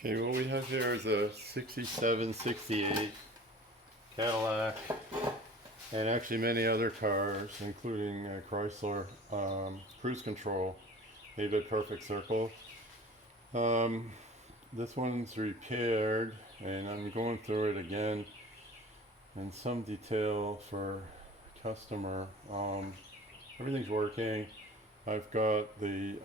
Okay, what we have here is a 67, 68 Cadillac, and actually many other cars, including Chrysler Cruise Control, made a perfect circle. This one's repaired, and I'm going through it again in some detail for customer. Everything's working. I've got the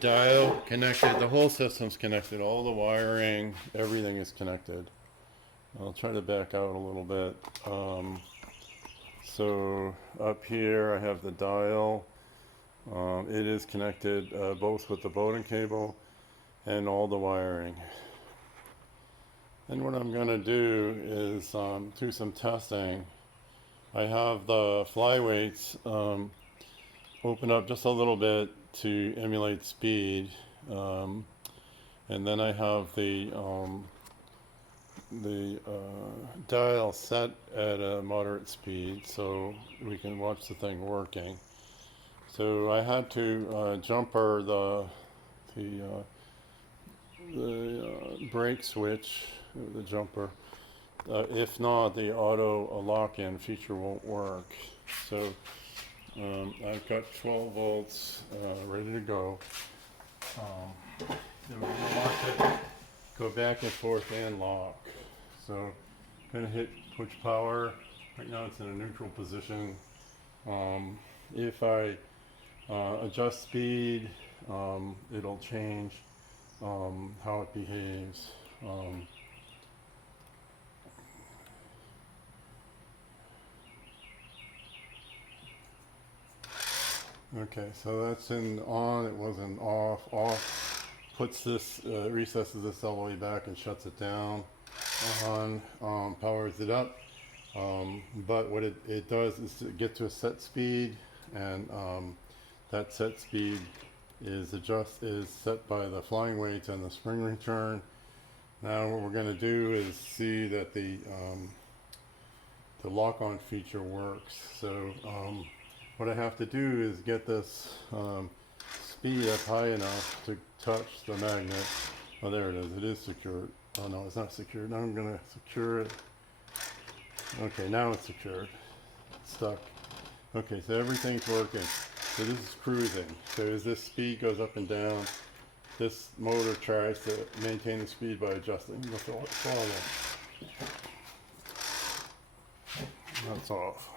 dial connected, the whole system's connected, all the wiring, everything is connected. I'll try to back out a little bit. So up here I have the dial. It is connected both with the Bowden cable and all the wiring. And what I'm going to do is do some testing. I have the flyweights open up just a little bit to emulate speed, and then I have the dial set at a moderate speed so we can watch the thing working. So I had to jumper the brake switch, the jumper. If not, the auto lock-in feature won't work. So I've got 12 volts ready to go. And we're going to watch it go back and forth and lock. So I'm going to hit push power. Right now it's in a neutral position. If I adjust speed, it'll change how it behaves. Okay, so that's in on, it wasn't off. Off puts this, recesses this all the way back and shuts it down. On, powers it up. But what it does is to get to a set speed, and that set speed is set by the flying weights and the spring return. Now what we're going to do is see that the lock-on feature works. So what I have to do is get this speed up high enough to touch the magnet. Oh, there it is. It is secured. Oh no, it's not secured. Now I'm going to secure it. Okay, now it's secured. It's stuck. Okay, so everything's working. So this is cruising. So as this speed goes up and down, this motor tries to maintain the speed by adjusting the throttle. That's off.